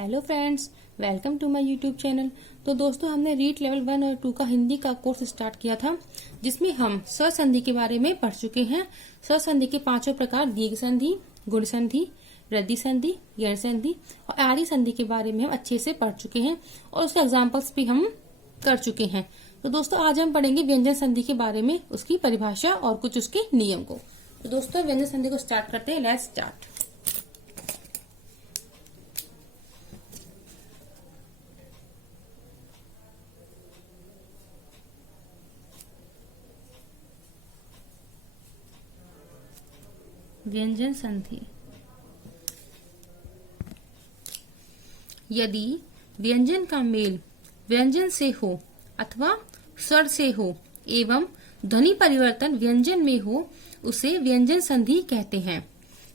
Hello friends, welcome to my YouTube channel. तो दोस्तों, हमने रीड लेवल 1 और 2 का हिंदी का कोर्स स्टार्ट किया था, जिसमें हम स्वर संधि के बारे में पढ़ चुके हैं। स्वर संधि के पांचों प्रकार दीर्घ संधि, गुण संधि, वृद्धि संधि, यण संधि और आदि संधि के बारे में हम अच्छे से पढ़ चुके हैं और उसके एग्जाम्पल्स भी हम कर चुके हैं। तो दोस्तों, आज हम पढ़ेंगे व्यंजन संधि के बारे में, उसकी परिभाषा और कुछ उसके नियम को। तो दोस्तों, व्यंजन संधि को स्टार्ट करते हैं। Let's start. व्यंजन संधि। यदि व्यंजन का मेल व्यंजन से हो अथवा स्वर से हो एवं ध्वनि परिवर्तन व्यंजन में हो, उसे व्यंजन संधि कहते हैं।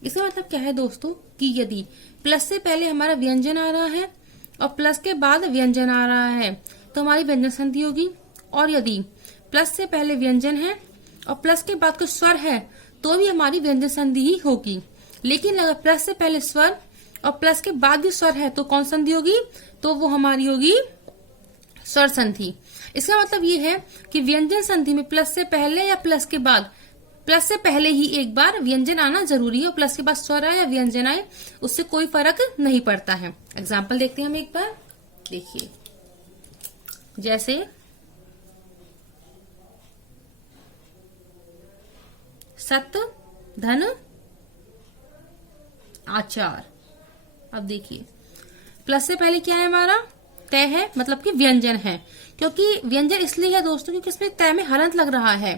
इसका मतलब क्या है दोस्तों कि यदि प्लस से पहले हमारा व्यंजन आ रहा है और प्लस के बाद व्यंजन आ रहा है तो हमारी व्यंजन संधि होगी, और यदि प्लस से पहले व्यंजन है और प्लस के बाद कुछ स्वर है तो भी हमारी व्यंजन संधि ही होगी। लेकिन अगर प्लस से पहले स्वर और प्लस के बाद भी स्वर है तो कौन संधि होगी? तो वो हमारी होगी स्वर संधि। इसका मतलब ये है कि व्यंजन संधि में प्लस से पहले या प्लस के बाद, प्लस से पहले ही एक बार व्यंजन आना जरूरी है और प्लस के बाद स्वर आए या व्यंजन आए उससे कोई फर्क नहीं पड़ता है। एग्जाम्पल देखते हैं हम एक बार। देखिए, जैसे सत धन आचार। अब देखिए, प्लस से पहले क्या है हमारा? तय है, मतलब कि व्यंजन है। क्योंकि व्यंजन इसलिए है दोस्तों क्योंकि इसमें तय में हलंत लग रहा है।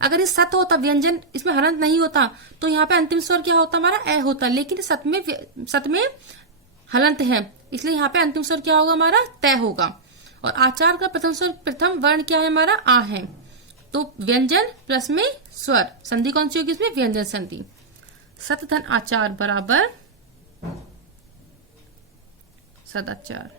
अगर ये सत होता, व्यंजन इसमें हलंत नहीं होता, तो यहाँ पे अंतिम स्वर क्या होता हमारा? ए होता। लेकिन सत में हलंत है, इसलिए यहाँ पे अंतिम स्वर क्या होगा हमारा? तय होगा। और आचार का प्रथम वर्ण क्या है हमारा? आ है। तो व्यंजन प्लस में स्वर, संधि कौन सी होगी इसमें? व्यंजन संधि। सत धन आचार बराबर सदाचार।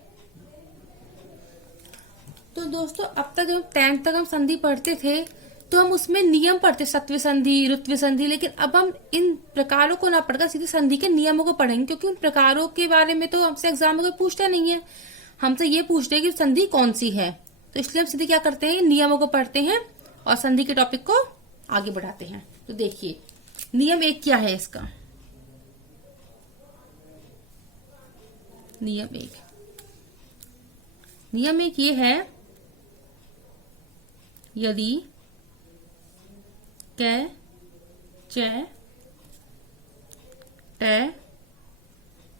तो दोस्तों, अब तक जब 10th तक हम संधि पढ़ते थे तो हम उसमें नियम पढ़ते, सत्व संधि, ऋत्व संधि। लेकिन अब हम इन प्रकारों को ना पढ़कर सीधे संधि के नियमों को पढ़ेंगे, क्योंकि उन प्रकारों के बारे में तो हमसे एग्जाम में कोई पूछता नहीं है। हमसे ये पूछते हैं कि संधि कौन सी है, तो इसलिए हम सीधे क्या करते हैं? नियमों को पढ़ते हैं और संधि के टॉपिक को आगे बढ़ाते हैं। तो देखिए, नियम 1 क्या है इसका? नियम 1 ये है, यदि कै, च, टे,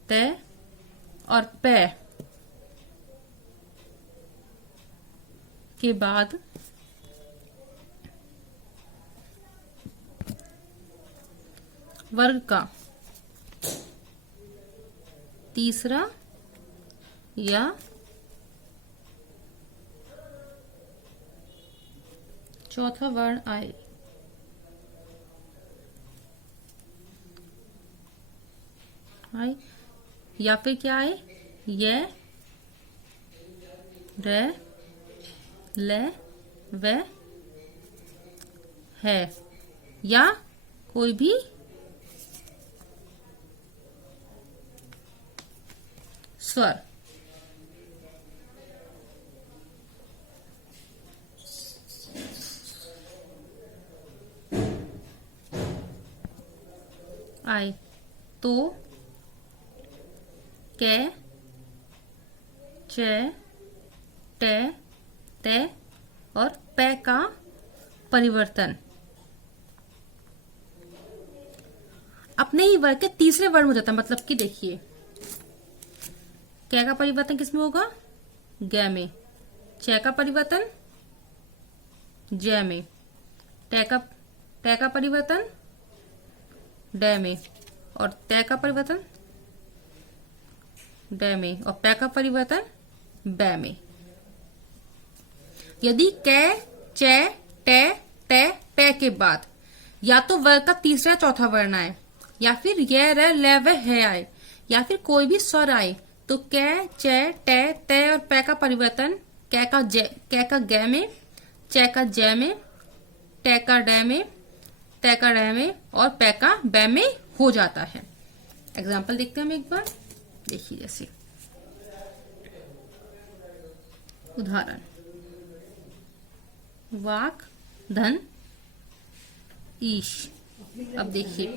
ते और पै के बाद वर्ग का तीसरा या चौथा वर्ण आए, या फिर क्या आए? ये, रे, ले, वे, है, या कोई भी स्वर। आए तो कै, च, टे, ते और पै का परिवर्तन अपने ही वर्ग के तीसरे वर्ण हो जाता है। मतलब कि देखिए, कै का परिवर्तन किसमें होगा? ग में। च का परिवर्तन ज में। टे का परिवर्तन ड में। और तय का परिवर्तन ड में। और पै का परिवर्तन बै में। यदि कै, च, टे, ते, पै के बाद या तो वर्ग का तीसरा चौथा वर्ण आए, या फिर ये, रे, ले, वे, है आए, या फिर कोई भी स्वर आए, तो कै, च, टे, ते और पै का परिवर्तन कै का ग में, च का ज में, टे का ड में, ते का ड में और पै का बै में हो जाता है। एग्जाम्पल देखते हैं हम एक बार। देखिए, जैसे उदाहरण, वाक, धन, ईश। अब देखिए,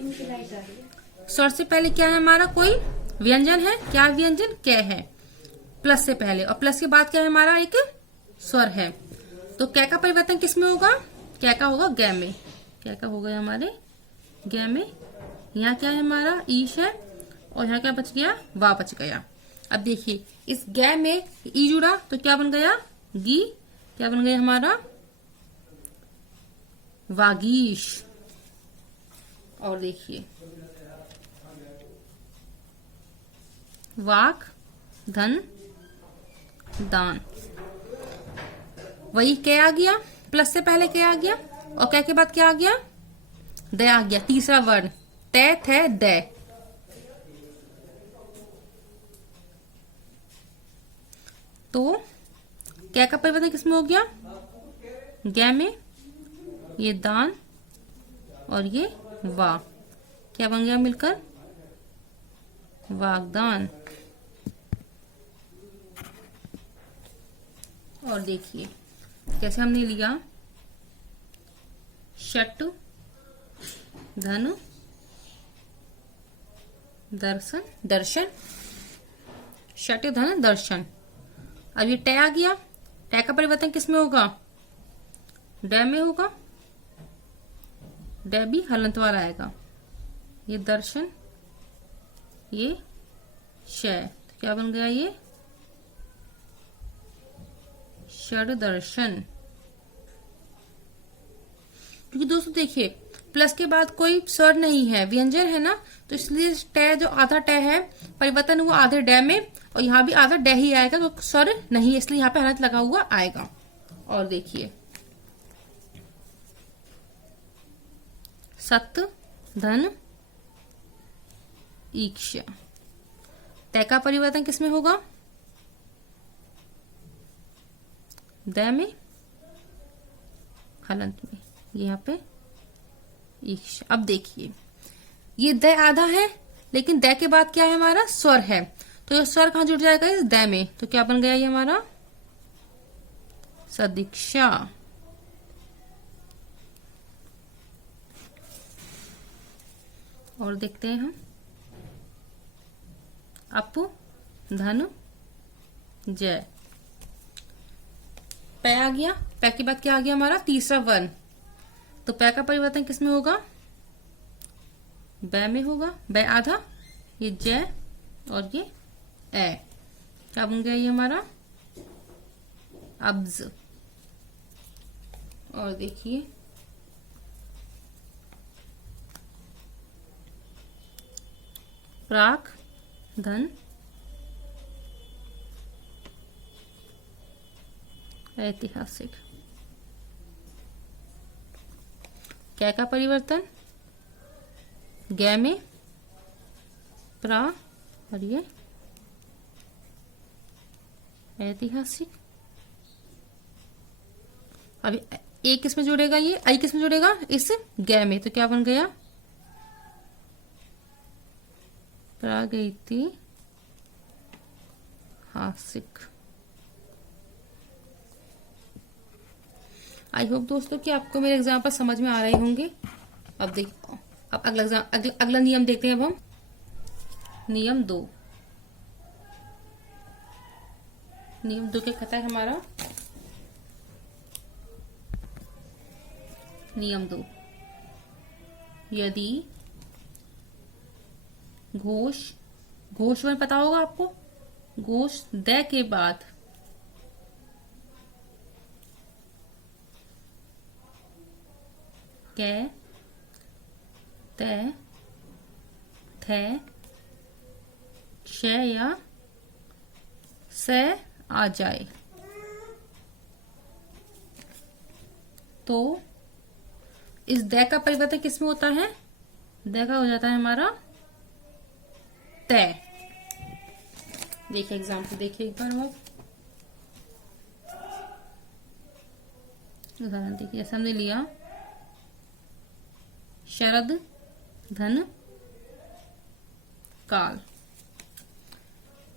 स्वर से पहले क्या है हमारा, कोई व्यंजन है। क्या व्यंजन? कै है प्लस से पहले, और प्लस के बाद क्या है हमारा, एक स्वर है। तो कै का परिवर्तन किस में होगा? कै का होगा गै में। कै का हो गया हमारे गै में। यहाँ क्या है हमारा, ईश है, और यहाँ क्या बच गया, वा बच गया। अब देखिए, इस गै में ई जुड़ा तो क्या बन गया, गी। क्या बन गया हमारा, वागीश। और देखिए, वाक, धन, दान। वही क्या आ गया, प्लस से पहले क्या आ गया, और क्या के बाद क्या आ गया, द आ गया। तीसरा वर्ण, तै, थे, दै। तो क्या का परिवर्तन किसमें हो गया, गै में। ये दान और ये वा, क्या बन गया मिलकर, वागदान। और देखिए कैसे हमने लिया, शट, धन, दर्शन, दर्शन, शट, धन, दर्शन। अब ये टै आ गया। टै का परिवर्तन किस में होगा, डै में होगा। डै भी हलंत वाला आएगा। ये दर्शन, ये शय, तो क्या बन गया, ये षड दर्शन। क्योंकि दोस्तों देखिए, प्लस के बाद कोई स्वर नहीं है, व्यंजन है ना, तो इसलिए टै, जो आधा टै है, परिवर्तन हुआ आधे डै में, और यहाँ भी आधा डै ही आएगा, तो स्वर नहीं है, इसलिए यहाँ पे हलंत लगा हुआ आएगा। और देखिए, सत, धन, ईक्षा। तै का परिवर्तन किसमें होगा, दै में, हलंत में। यहाँ पे ईक्षा। अब देखिए, ये दै आधा है, लेकिन दै के बाद क्या है हमारा, स्वर है, तो ये स्वर कहां जुड़ जाएगा, इस दै में। तो क्या बन गया ये हमारा, सदीक्षा। और देखते हैं हम, अप, धन, जय। पै आ गया। पै के बाद क्या आ गया हमारा, तीसरा वर्ण। तो पै का परिवर्तन किसमें होगा, बै में होगा। बै आधा, ये जय और ये ए। क्या बन गया ये हमारा, अब्ज। और देखिए, प्राक, धन, ऐतिहासिक। क्या का परिवर्तन, गै में, प्रा, और ये ऐतिहासिक। अभी ए किस में जुड़ेगा, ये आई किस में जुड़ेगा, इस गै में। तो क्या बन गया, प्रागैतिहासिक। आई होप दोस्तों कि आपको मेरे एग्जाम्पल समझ में आ रहे होंगे। अब देखो, अब अगला नियम देखते हैं। अब हम नियम 2। नियम 2 क्या कहता है हमारा, नियम 2, यदि घोष, घोष में पता होगा आपको, घोष दै के बाद कै, तै, थे, श या से आ जाए, तो इस दै का परिवर्तन किसमें होता है, दै का हो जाता है हमारा तय। देखिए एग्जाम्पल देखिए एक बार आप, उदाहरण देखिए। ऐसा हमने लिया, शरद, धन, काल।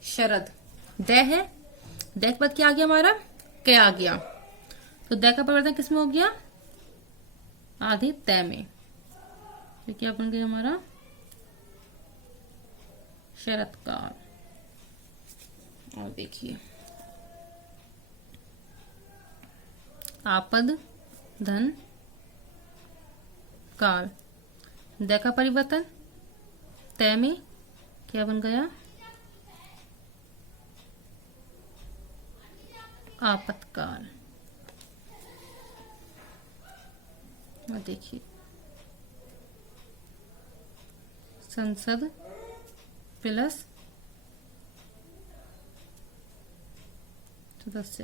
शरद दै है, दै के बाद क्या आ गया हमारा, क आ गया, तो द का परिवर्तन किसमें हो गया? आधे तय में। तो क्या बन गया हमारा? शरत्काल। और देखिए आपद धन काल, द का परिवर्तन तय में क्या बन गया? आपत्काल। और देखिए संसद प्लस सदस्य,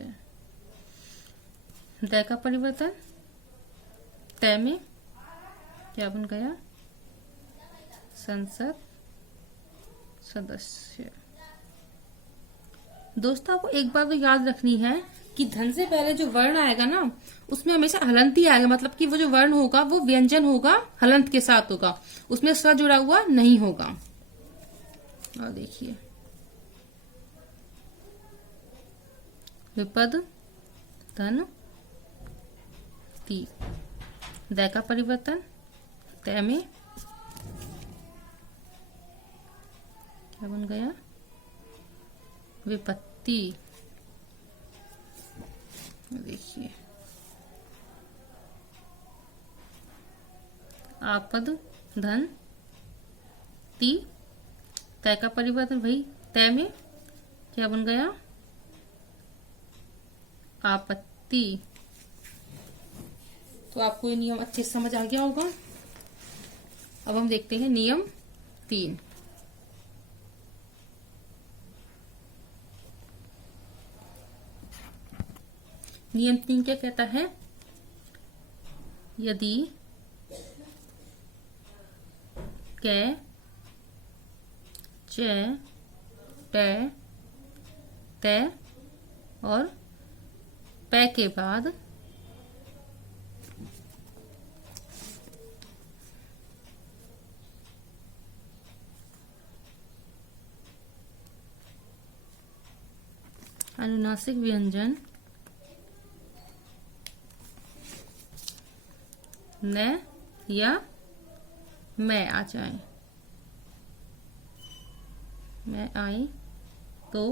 द का परिवर्तन तय में क्या बन गया? संसद सदस्य। दोस्तों आपको एक बात तो याद रखनी है कि धन से पहले जो वर्ण आएगा ना उसमें हमेशा हलंत ही आएगा, मतलब कि वो जो वर्ण होगा वो व्यंजन होगा, हलंत के साथ होगा, उसमें स जुड़ा हुआ नहीं होगा। और देखिए विपद धन ती, द का परिवर्तन तय में क्या बन गया? विपत्ति। देखिए आपद धन ती, तय का परिवर्तन भाई तय में क्या बन गया? आपत्ति। तो आपको ये नियम अच्छे से समझ आ गया होगा। अब हम देखते हैं नियम 3। नियम 3 क्या कहता है? यदि क च ट त और प के बाद अनुनासिक व्यंजन न या मैं आ जाए, मैं आई तो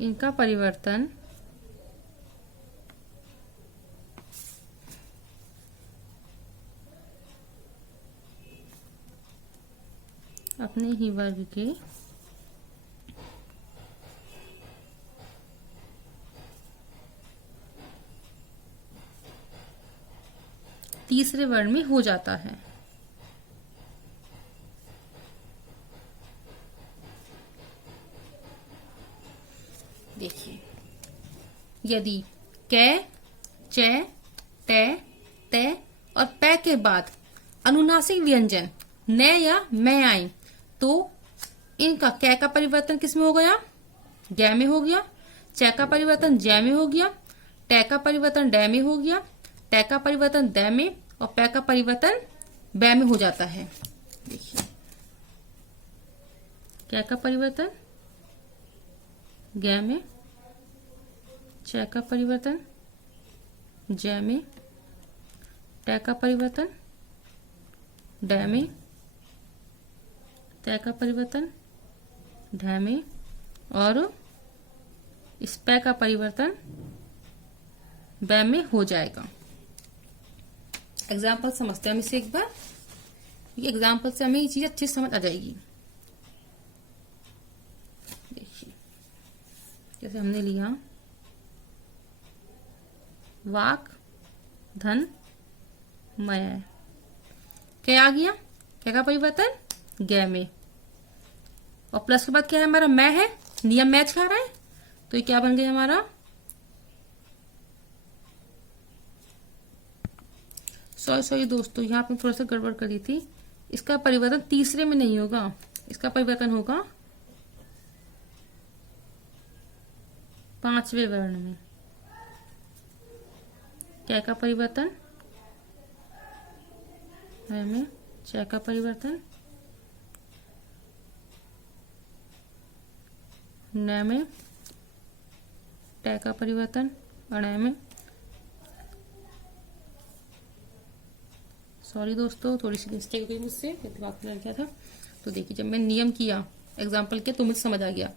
इनका परिवर्तन अपने ही वर्ग के तीसरे वर्ण में हो जाता है। देखिए यदि क च ट त और प के बाद अनुनासिक व्यंजन न या मैं आए तो इनका क का परिवर्तन किस में हो गया? ग में हो गया, च का परिवर्तन ज में हो गया, ट का परिवर्तन ड में हो गया, ट का परिवर्तन द में और प का परिवर्तन ब में हो जाता है। देखिए क का परिवर्तन ग में, च का परिवर्तन ज में, ट का परिवर्तन ड में, त का परिवर्तन ढ में और इस प का परिवर्तन ब में हो जाएगा। एग्जाम्पल समझते हैं हम इसे एक बार। ये एग्जाम्पल से हमें ये चीज अच्छी समझ आ जाएगी। देखिए जैसे हमने लिया वाक धन मय, क्या आ गया? क्या का परिवर्तन ग में और प्लस के बाद क्या है हमारा? मैं है, नियम मैच खा रहा है, तो ये क्या बन गया हमारा? सॉरी दोस्तों, यहाँ पे थोड़ा सा गड़बड़ करी थी। इसका परिवर्तन तीसरे में नहीं होगा, इसका परिवर्तन होगा पांचवें वर्ण में। क्या का परिवर्तन में, च का परिवर्तन न में ट का परिवर्तन अण में। सॉरी दोस्तों, थोड़ी सी मिस्टेक हो गई मुझसे, दिमाग में लग गया था। तो देखिए जब मैं नियम किया, एग्जाम्पल किया, तो मुझे समझ आ गया।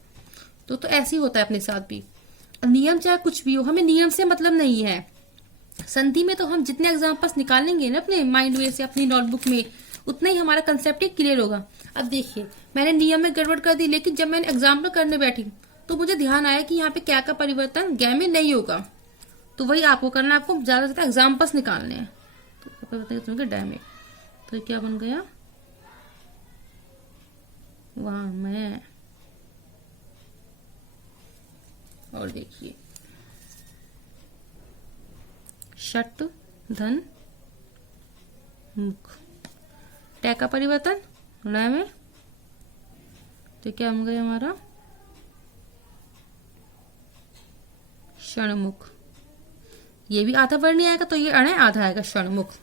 तो ऐसे ही होता है अपने साथ भी। नियम चाहे कुछ भी हो, हमें नियम से मतलब नहीं है। संधि में तो हम जितने एग्जाम्पल्स निकालेंगे ना अपने माइंड में से, अपनी नोटबुक में, उतना ही हमारा कंसेप्ट ही क्लियर होगा। अब देखिए मैंने नियम में गड़बड़ कर दी, लेकिन जब मैंने एग्जाम्पल करने बैठी तो मुझे ध्यान आया कि यहाँ पे क्या का परिवर्तन ग में नहीं होगा। तो वही आपको करना है, आपको ज्यादा से ज्यादा एग्जाम्पल्स निकालने हैं। तो डै में तो क्या बन गया, वहां मैं। और देखिए षट धन मुख, ट का परिवर्तन ण में, तो क्या बन गया हमारा षणमुख। ये भी आधा वर्ण नहीं आएगा, तो ये अण आधा आएगा, षणमुख।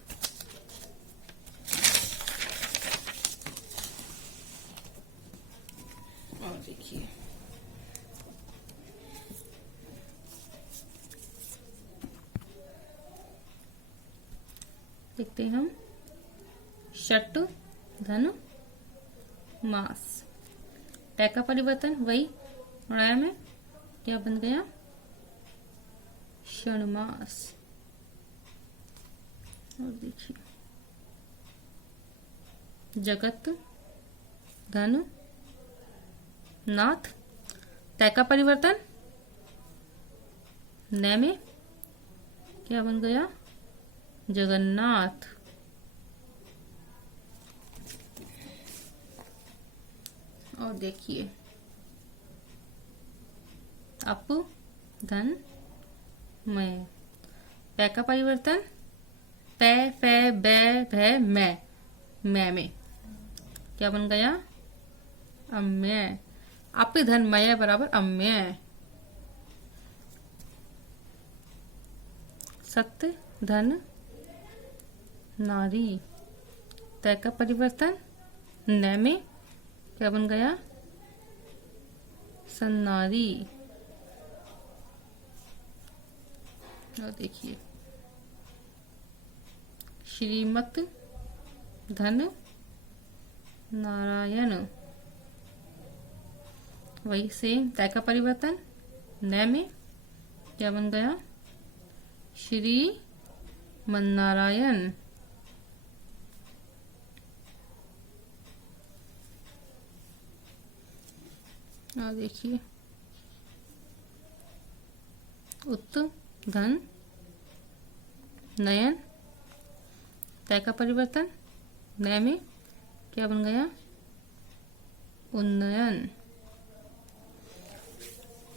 और देखिए देखते हैं हम, षट धन मास, ट का परिवर्तन वही ण में, क्या बन गया षणमास। और देखिए जगत धन नाथ, ट का परिवर्तन न में, क्या बन गया जगन्नाथ। और देखिए अप धन मैं, प का परिवर्तन प फ ब भ मैं में, क्या बन गया अम्य। अप धन मय बराबर अम्य। सत्य धन नारी, त का परिवर्तन न में, क्या बन गया सन्नारी। और देखिए श्रीमत धन नारायण, वही सेम, त का परिवर्तन न में, क्या बन गया श्री मननारायण। और देखिए उत धन नयन, त का परिवर्तन न में, क्या बन गया उन्नयन।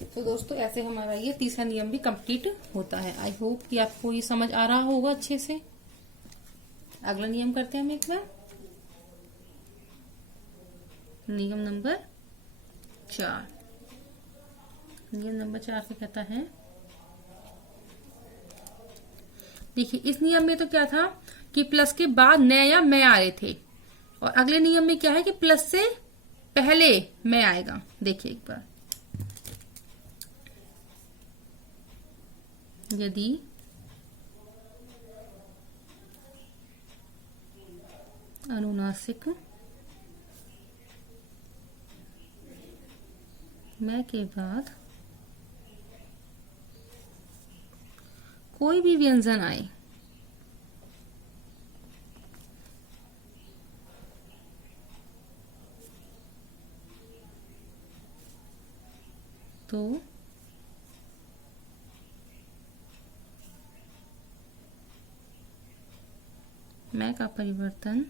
तो दोस्तों ऐसे हमारा ये तीसरा नियम भी कंप्लीट होता है। आई होप कि आपको ये समझ आ रहा होगा अच्छे से। अगला नियम करते हैं हम एक बार। नियम नंबर 4। नियम नंबर 4 से कहता है, देखिए इस नियम में तो क्या था कि प्लस के बाद न या मैं आ रहे थे, और अगले नियम में क्या है कि प्लस से पहले मैं आएगा। देखिए एक बार, यदि अनुनासिक मैं के बाद कोई भी व्यंजन आए तो मैं का परिवर्तन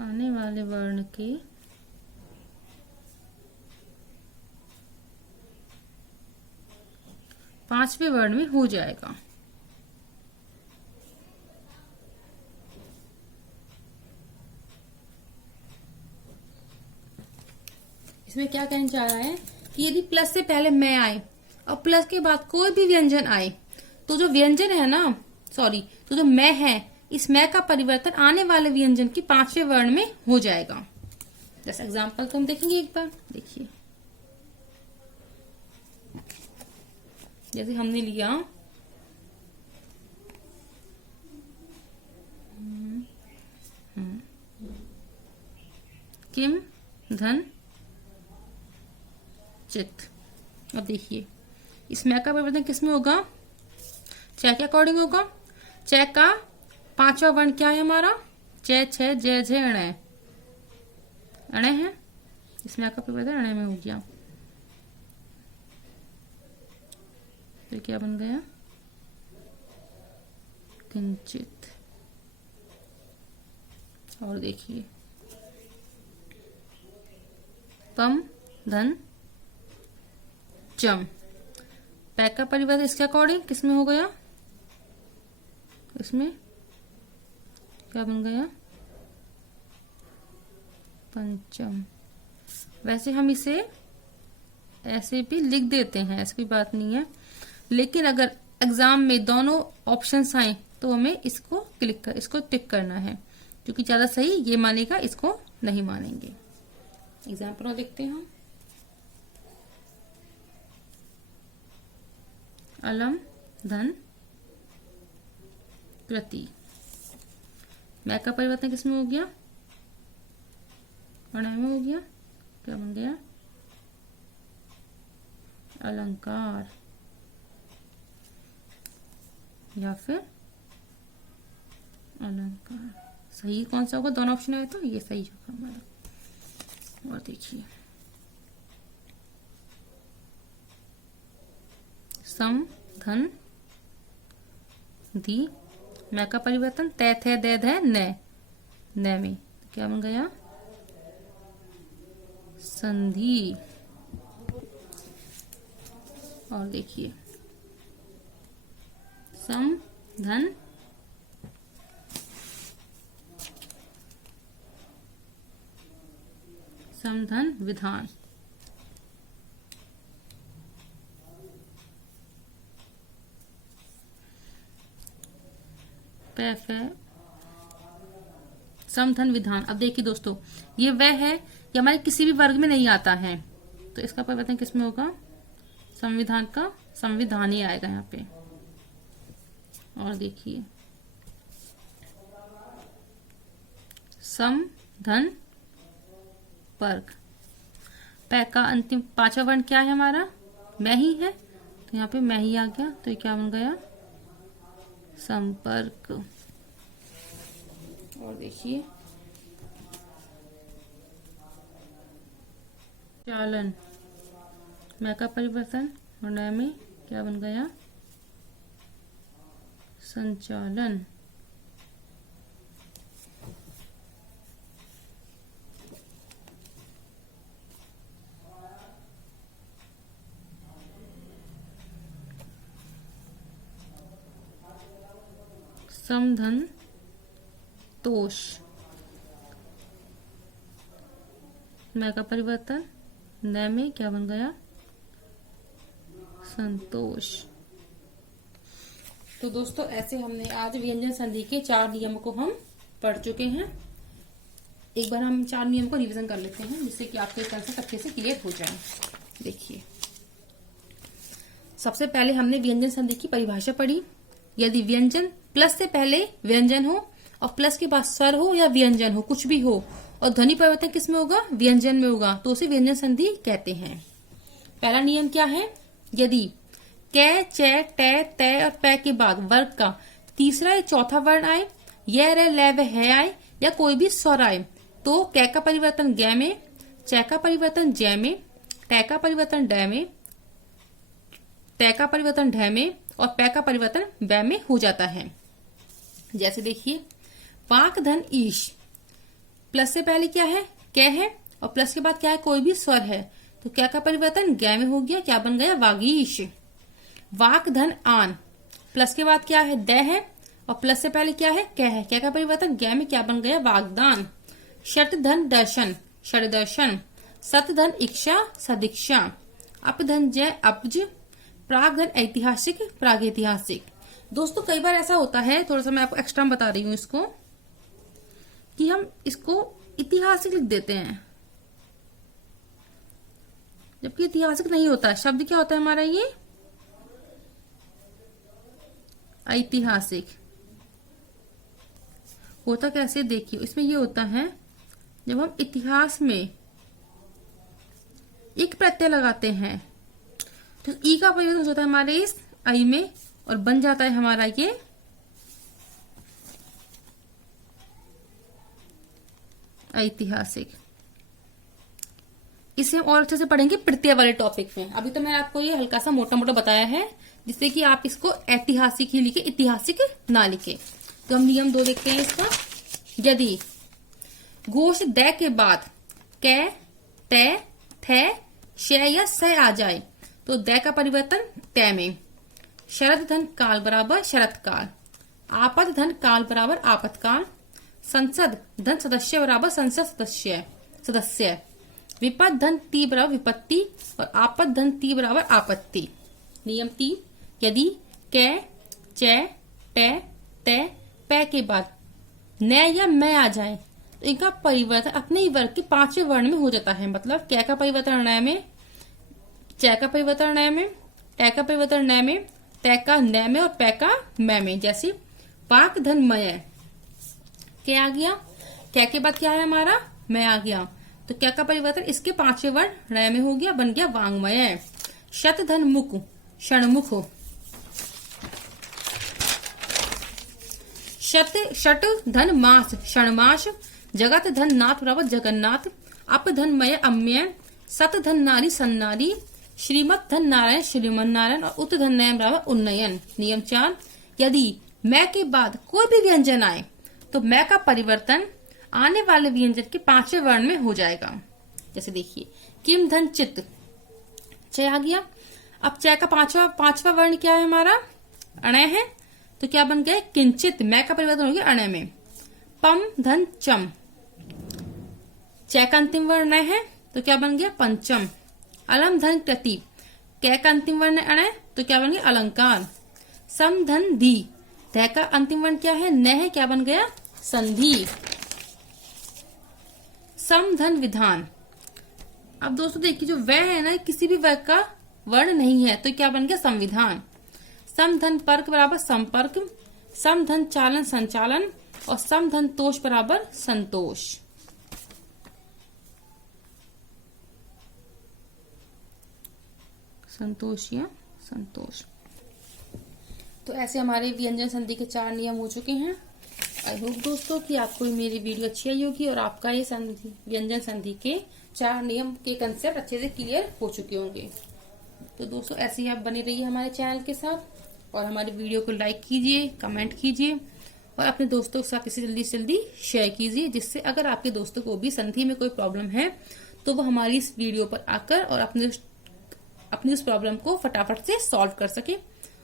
आने वाले वर्ण के पांचवें वर्ण में हो जाएगा। इसमें क्या कहना चाह रहा है कि यदि प्लस से पहले मैं आए और प्लस के बाद कोई भी व्यंजन आए, तो जो व्यंजन है ना, तो जो मैं है इस मैं का परिवर्तन आने वाले व्यंजन के 5वें वर्ण में हो जाएगा। जैसे एग्जाम्पल तो हम देखेंगे एक बार। देखिए, जैसे हमने लिया किम धन चित। अब देखिए, इस मैं का परिवर्तन किसमें होगा? चय के अकॉर्डिंग होगा। चय का 5वां वर्ण क्या है हमारा? चय, छ, जय, झे, अणय। अणय है, इस मैं का परिवर्तन अणय में हो गया। तो क्या बन गया? किंचित। और देखिए, पम धन चम। पै का परिवर्तन इसके अकॉर्डिंग किसमें हो गया? इसमें क्या बन गया? पंचम। वैसे हम इसे ऐसे भी लिख देते हैं, ऐसी कोई बात नहीं है, लेकिन अगर एग्जाम में दोनों ऑप्शंस आए तो हमें इसको इसको टिक करना है, क्योंकि ज्यादा सही ये मानेगा, इसको नहीं मानेंगे। एग्जाम्पल देखते हैं हम। अलम धन प्रति। मैं का परिवर्तन किसमें हो गया? अणय में हो गया। क्या बन गया? अलंकार, या फिर अलंकार। सही कौन सा होगा? दोनों ऑप्शन आए तो ये सही होगा हमारा। और देखिए, सम धन धी। मैं का परिवर्तन तै, थे, दे, धै, न। न में क्या बन गया? संधि। और देखिए, सम धन समधन विधान। समधन विधान। अब देखिए दोस्तों, ये वह है कि हमारे किसी भी वर्ग में नहीं आता है, तो इसका परिवर्तन किसमें होगा? संविधान का संविधान ही आएगा यहाँ पे। और देखिए, सम धन पर्क। पै का अंतिम 5वां वर्ण क्या है हमारा? मैं ही है, तो यहाँ पे मैं ही आ गया, तो ये क्या बन गया? संपर्क। और देखिए, चालन। मैं का परिवर्तन और न में क्या बन गया? संचालन। समधन तोष। मैं का परिवर्तन न में क्या बन गया? संतोष। तो दोस्तों, ऐसे हमने आज व्यंजन संधि के 4 नियमों को हम पढ़ चुके हैं। एक बार हम 4 नियम को रिवीजन कर लेते हैं, जिससे कि आपके कंसेप्ट अच्छे से क्लियर हो जाए। देखिए, सबसे पहले हमने व्यंजन संधि की परिभाषा पढ़ी। यदि व्यंजन प्लस से पहले व्यंजन हो और प्लस के बाद स्वर हो या व्यंजन हो, कुछ भी हो, और ध्वनि परिवर्तन किस में होगा? व्यंजन में होगा, तो उसे व्यंजन संधि कहते हैं। पहला नियम क्या है? यदि कै, च, टे, तै और पै के बाद वर्ग का तीसरा या चौथा वर्ण आए, य, र, ल, व, है आए, या कोई भी स्वर आए, तो कै का परिवर्तन ग में, च का परिवर्तन जय में, टे का परिवर्तन ड में, टे का परिवर्तन ढ में और पै का परिवर्तन बै में हो जाता है। जैसे देखिए, वाक धन ईश। प्लस से पहले क्या है? कै है, और प्लस के बाद क्या है? कोई भी स्वर है, तो क्या का परिवर्तन ग में हो गया। क्या बन गया? वागीश। वाक धन आन। प्लस के बाद क्या है? द है, और प्लस से पहले क्या है? कै है। क्या का परिवर्तन ग में क्या बन गया? वागदान। शट धन दर्शन, षडदर्शन। सत धन इक्षा, सदीक्षा। अप धन जय, अपज। प्राग धन ऐतिहासिक, प्रागैतिहासिक। दोस्तों कई बार ऐसा होता है, थोड़ा सा मैं आपको एक्स्ट्रा बता रही हूँ इसको, कि हम इसको ऐतिहासिक लिख देते हैं, जबकि ऐतिहासिक नहीं होता। शब्द क्या होता है हमारा ये? ऐतिहासिक। होता कैसे देखिए, इसमें ये होता है जब हम इतिहास में एक प्रत्यय लगाते हैं तो ई का परिवर्तन होता है हमारे इस आई में और बन जाता है हमारा ये ऐतिहासिक। इसे हम और अच्छे से पढ़ेंगे प्रत्यय वाले टॉपिक में। अभी तो मैंने आपको ये हल्का सा मोटा मोटा बताया है, जिससे कि आप इसको ऐतिहासिक ही लिखे, ऐतिहासिक ना लिखे। तो हम नियम 2 देखते हैं इसका। यदि घोष द के बाद क, त, थ, श या स आ जाए तो द का परिवर्तन त में। शरद धन काल बराबर शरद काल। आपद धन काल बराबर आपतकाल। संसद धन सदस्य बराबर संसद सदस्य। विपद धन ती बराबर विपत्ति और आपद धन ती बराबर आपत्ति। नियम 3, यदि क, च, ट, त, प के बाद न या मैं आ जाए तो इनका परिवर्तन अपने ही वर्ग के 5वें वर्ण में हो जाता है। मतलब क का परिवर्तन न में, च का परिवर्तन न में, ट का परिवर्तन न में, त का न में और प का मैं में। जैसे वाक धन मय, क्या आ गया? क्या के बाद क्या है हमारा? मैं आ गया। तो क्या का परिवर्तन इसके 5वें वर्ण ण में हो गया, बन गया वांग्मय। शत धन मुख षणमुख। शट धन मास षणमास। जगत धन नाथ बराबर जगन्नाथ। अप धन मय अम्य। सत धन नारी सन्नारी। श्रीमत धन नारायण श्रीमन नारायण और उत धन नयन बराबर उन्नयन। नियम 4, यदि मैं के बाद कोई भी व्यंजन आए तो मैं का परिवर्तन आने वाले व्यंजन के 5वें वर्ण में हो जाएगा। जैसे देखिए किम धन चित, च आ गया। अब च का पांचवा वर्ण क्या है हमारा? अणय है, तो क्या बन गया? किंचित। मैं का परिवर्तन हो गया अणय में। पम धन चम, च का अंतिम वर्ण है तो क्या बन गया? पंचम। अलम धन कृति, क का अंतिम वर्ण अणय तो क्या बन गया? अलंकार। सम धन धी, ध का अंतिम वर्ण क्या है? न है, क्या बन गया? संधि। सम धन विधान। अब दोस्तों देखिए जो वह है ना, किसी भी वर्ग का वर्ण नहीं है तो क्या बन गया? संविधान। सम धन पर्क बराबर संपर्क। सम धन चालन संचालन और सम धन तोष बराबर संतोष। संतोष या संतोष। तो ऐसे हमारे व्यंजन संधि के 4 नियम हो चुके हैं। आई होप दोस्तों कि आपको मेरी वीडियो अच्छी आई होगी और आपका ये संधि व्यंजन संधि के 4 नियम के कंसेप्ट अच्छे से क्लियर हो चुके होंगे। तो दोस्तों ऐसे ही आप बने रहिए हमारे चैनल के साथ और हमारी वीडियो को लाइक कीजिए, कमेंट कीजिए और अपने दोस्तों के साथ इसे जल्दी से जल्दी शेयर कीजिए, जिससे अगर आपके दोस्तों को भी संधि में कोई प्रॉब्लम है तो वो हमारी इस वीडियो पर आकर और अपनी उस प्रॉब्लम को फटाफट से सॉल्व कर सके।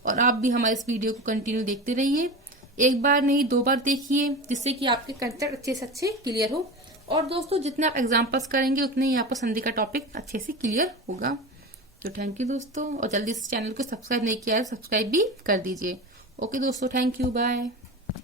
और आप भी हमारे इस वीडियो को कंटिन्यू देखते रहिए, एक बार नहीं 2 बार देखिए, जिससे कि आपके कंसेप्ट अच्छे से अच्छे क्लियर हो। और दोस्तों जितने आप एग्जाम्पल्स करेंगे उतने ही आपको संधि का टॉपिक अच्छे से क्लियर होगा। तो थैंक यू दोस्तों, और जल्दी से चैनल को सब्सक्राइब नहीं किया है सब्सक्राइब भी कर दीजिए। ओके दोस्तों, थैंक यू, बाय।